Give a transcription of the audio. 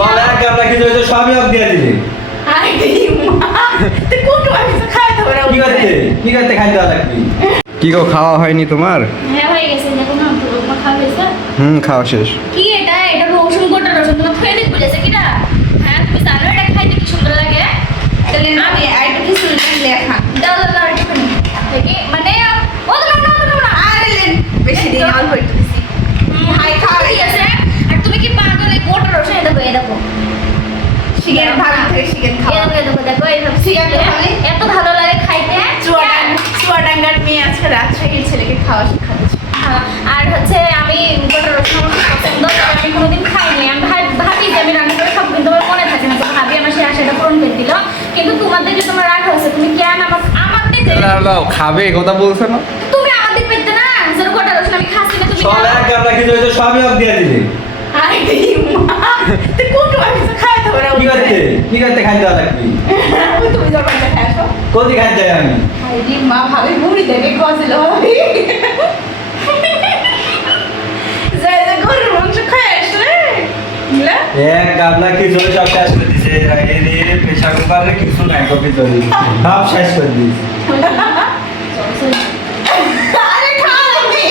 সব এক গাবলা কি হইতো সবই অফ দিয়ে দিলি আরে মা তুই কোন ভাবে খাই তো রে কি করতে খাইতে লাগবি কি গো খাওয়া হয়নি তোমার? হ্যাঁ হয়ে গেছে দেখো না পুরো খাওয়া হয়েছে খাওয়া শেষ। কি এটা এটা রসুন গোটা রসুন তোমার খেয়ে দেখতে বলেছে কিটা হ্যাঁ তুমি জানো এটা খাইতে কি সুন্দর লাগে তাহলে আমি আইটা কি সুন্দর লেখা দাও দাও দাও একটু দেখি মানে ও না আরে লেন বেশি দিন অল্প একটু দিছি হাই খাওয়া হয়ে গেছে আর তুমি কি পাগলে গোটা রসুন এটা কই দেখো শিখেন ভালো করে শিখেন খাওয়া দেখো দেখো এই সব শিখেন এত ভালো লাগে খাইতে চুয়াডাঙ্গার মেয়ে আছে রাজশাহীর ছেলেকে খাওয়া শিখাচ্ছে আর হচ্ছে আমি গোটা রসুন আমার খুব পছন্দ আমি কোনোদিন খাইনি আমি ভাবি যে আমি রান্না করে খাবো কিন্তু আমার মনে থাকে না তো ভাবি আমার সেই আশাটা পূরণ করে দিল কিন্তু তোমাদের যে তোমার রাগ হয়েছে তুমি কেন আমাদের খাবে কথা বলছো না? তুমি আমাদের পেতে না যে গোটা রসুন আমি খাচ্ছি না তুমি সব এক গাবলা কি হইতো সবই অফ দিয়ে দিলি আরে মা তুই কোন ভাবে খাই তো রে কি করতে খাইতে লাগবি তুমি যখন খাই আসো কোথায় খাইতে যাই আমি আরে মা ভাবি মুড়ি দেবে গজল ভাবি যাই যাই গরুর মাংস খাই আসলে বুঝলা এক গাবলা কি জলে সব শেষ করে দিছে এর প্রেসার কুকারে কিছু নাই কপি তরি সব শেষ করে দিছে আরে খাও তুমি